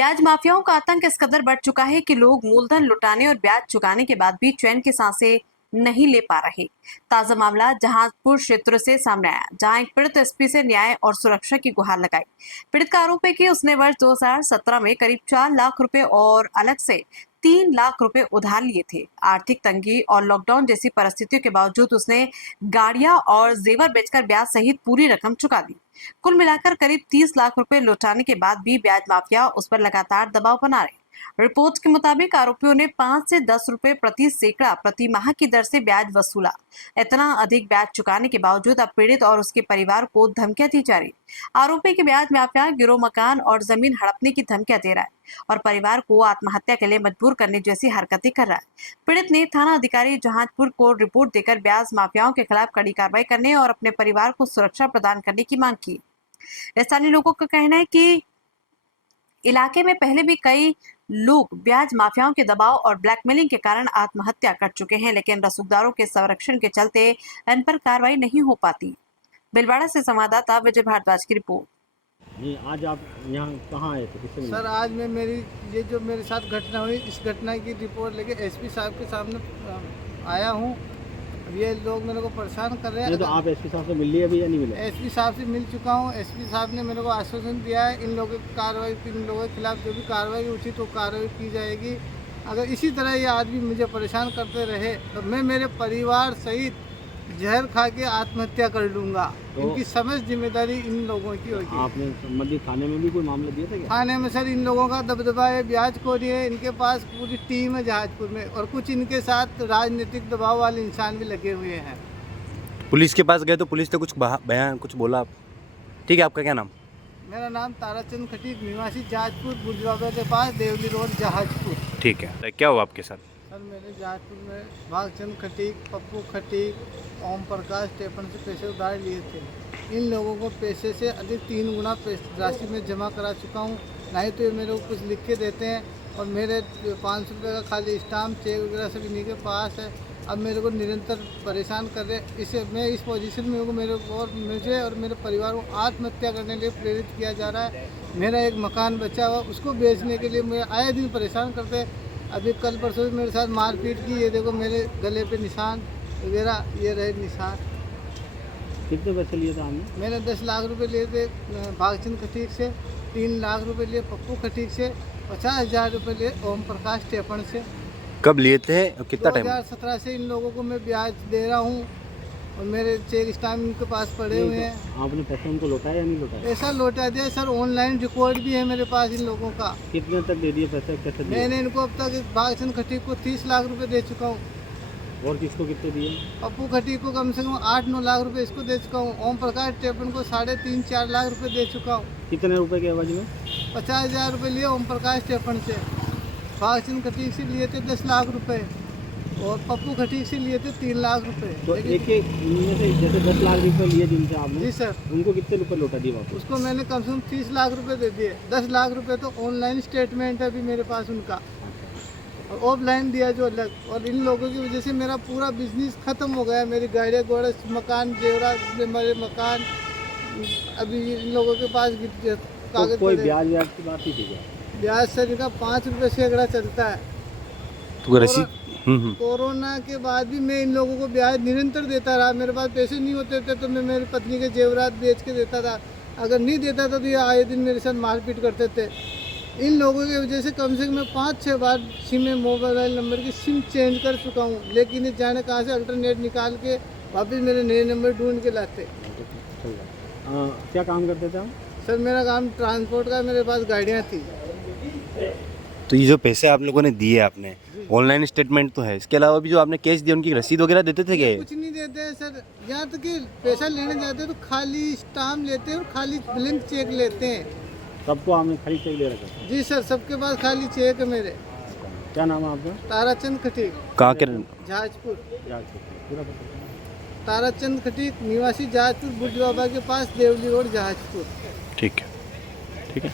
ब्याज माफियाओं का आतंक इस कदर बढ़ चुका है कि लोग मूलधन लुटाने और ब्याज चुकाने के बाद भी चैन की सांसें नहीं ले पा रहे। ताजा मामला जहाजपुर क्षेत्र से सामने आया, जहां एक पीड़ित एसपी से न्याय और सुरक्षा की गुहार लगाई। पीड़ित का आरोप है कि उसने वर्ष 2017 में करीब 4 लाख रुपए और अलग से 3 लाख रुपए उधार लिए थे। आर्थिक तंगी और लॉकडाउन जैसी परिस्थितियों के बावजूद उसने गाड़ियां और जेवर बेचकर ब्याज सहित पूरी रकम चुका दी। कुल मिलाकर करीब 30 लाख रुपए लौटाने के बाद भी ब्याज माफिया उस पर लगातार दबाव बना रहे। रिपोर्ट के मुताबिक आरोपियों ने 5 से 10 रुपए प्रति सैकड़ा प्रति माह की दर से ब्याज वसूला। इतना अधिक ब्याज चुकाने के बावजूद अब पीड़ित और उसके परिवार को धमकियां दी जा रही। आरोपी के ब्याज माफिया गिरोह मकान और जमीन हड़पने की धमकियां दे रहा है और परिवार को आत्महत्या के लिए मजबूर करने जैसी हरकतें कर रहा है। पीड़ित ने थाना अधिकारी जहाजपुर को रिपोर्ट देकर ब्याज माफियाओं के खिलाफ कड़ी कार्रवाई करने और अपने परिवार को सुरक्षा प्रदान करने की मांग की। स्थानीय लोगों का कहना है कि इलाके में पहले भी कई लोग ब्याज माफियाओं के दबाव और ब्लैकमेलिंग के कारण आत्महत्या कर चुके हैं, लेकिन रसूखदारों के संरक्षण के चलते इन पर कार्रवाई नहीं हो पाती। भीलवाड़ा से संवाददाता विजय भारद्वाज की रिपोर्ट। नहीं, आज आप यहाँ कहाँ आए थे, किससे मिले? सर, आज मैं ये जो मेरे साथ घटना हुई, इस घटना की रिपोर्ट लेके एसपी साहब के सामने आया हूँ। ये लोग मेरे को परेशान कर रहे हैं। तो आप एसपी साहब से मिल लिए अभी या नहीं मिले? एसपी साहब से मिल चुका हूँ। एसपी साहब ने मेरे को आश्वासन दिया है इन लोगों की कार्रवाई, इन लोगों के खिलाफ जो भी कार्रवाई उचित तो कार्रवाई की जाएगी। अगर इसी तरह ये आदमी मुझे परेशान करते रहे तो मैं मेरे परिवार सहित जहर खा के आत्महत्या कर लूँगा। तो इनकी समझ जिम्मेदारी इन लोगों की होगी। आपने संबंधित थाने में भी कोई मामला दिया था क्या? थाने में सर इन लोगों का दबदबा है, ब्याजखोरी है, इनके पास पूरी टीम है जहाजपुर में, और कुछ इनके साथ राजनीतिक दबाव वाले इंसान भी लगे हुए हैं। पुलिस के पास गए तो पुलिस ने कुछ बयान कुछ बोला? ठीक है, आपका क्या नाम? मेरा नाम ताराचंद खटीक, निवासी जहाजपुर, बुजवाबा के पास, देवली रोड, जहाजपुर। ठीक है, क्या हुआ आपके साथ? सर, मैंने जहाजपुर में भागचंद खटीक, पप्पू खटीक, ओम प्रकाश टेपन से पैसे उधार लिए थे। इन लोगों को पैसे से अधिक 3 गुना राशि में जमा करा चुका हूँ। नहीं तो ये मेरे को कुछ लिख के देते हैं और मेरे 500 रुपये का खाली स्टाम्प चेक वगैरह सब इन्हीं के पास है। अब मेरे को निरंतर परेशान कर रहे, इसे मैं इस पोजीशन में हूँ। मुझे और मेरे परिवार को आत्महत्या करने के लिए प्रेरित किया जा रहा है। मेरा एक मकान बचा हुआ, उसको बेचने के लिए मुझे आए दिन परेशान करते हैं। अभी कल परसों भी मेरे साथ मारपीट की। ये देखो मेरे गले पे निशान वगैरह, ये रहे निशान। कितने पैसे लिए थे आपने? मैंने 10 लाख रुपए लिए थे भागचंद खटीक से, 3 लाख रुपए लिए पप्पू खटीक से, 50,000 रुपये लिए ओम प्रकाश टेपन से। कब लिए थे और कितना टाइम? 2017 से इन लोगों को मैं ब्याज दे रहा हूँ और मेरे चेक स्टाम्प इनके पास पड़े हुए हैं। आपने पैसे उनको लौटाया या नहीं लौटाया? पैसा लौटा दिया सर, ऑनलाइन रिकॉर्ड भी है मेरे पास इन लोगों का। कितने तक दे दिए पैसे, कैसे दिए? मैंने इनको अब तक भागचंद खटीक को 30 लाख रुपए दे चुका हूँ। और किसको कितने दिए? पप्पू खटीक को कम से कम 8-9 लाख रुपए इसको दे चुका हूँ। ओम प्रकाश टेपन को 3.5-4 लाख रुपए दे चुका हूँ। कितने रुपए के आवाज में? 50,000 रुपये लिए ओम प्रकाश टेपन से। भागचंद खटीक से लिए थे 10 लाख रुपए और पप्पू खटीक से लिए थे 3 लाख रुपए। तो एक इनमें से जैसे 10 लाख रुपए लिए जिनसे आपने, जी सर, उनको कितने रुपए लौटा दिए वापस? उसको मैंने कम से कम 30 लाख रुपए दे दिए। 10 लाख रुपए तो ऑनलाइन स्टेटमेंट है अभी मेरे पास उनका, और ऑफलाइन दिया जो अलग। और इन लोगों की वजह से मेरा पूरा बिजनेस ख़त्म हो गया। मेरी गाड़ियाँ घोड़े, मकान, जेवरात, मेरे मकान अभी इन लोगों के पास कागज। तो कोई ब्याज की बात ही थी क्या? ब्याज सर इनका 5 रुपये सैकड़ा चलता है। तो रसीद? कोरोना के बाद भी मैं इन लोगों को ब्याज निरंतर देता रहा। मेरे पास पैसे नहीं होते थे तो मैं मेरी पत्नी के जेवरात बेच के देता था। अगर नहीं देता था तो ये आए दिन मेरे साथ मारपीट करते थे। इन लोगों की वजह से कम से कम मैं 5-6 बार सिम में मोबाइल नंबर की सिम चेंज कर चुका हूँ, लेकिन ये जाने कहाँ से अल्टरनेट निकाल के वापस मेरे नए नंबर ढूंढ के लाते। क्या काम करते थे आप? सर, मेरा काम ट्रांसपोर्ट का, मेरे पास गाड़ियाँ थी। तो ये जो पैसे आप लोगों ने दिए, आपने ऑनलाइन स्टेटमेंट तो है, इसके अलावा भी जो आपने कैश दिए उनकी रसीद वगैरह देते थे क्या? कुछ नहीं देते हैं सर। यहाँ तक कि पैसा लेने जाते हैं तो खाली स्टाम्प लेते हैं और खाली ब्लैंक चेक लेते हैं। सबको आपने खाली चेक दे रखा? जी सर, सबके पास खाली चेक है मेरे। क्या नाम है आपका? ताराचंद खटीक, कहाँ के? जहाजपुर। पूरा पता? ताराचंद खटीक, निवासी जहाजपुर, बुजवाबा के पास, देवली रोड, जहाजपुर। ठीक है।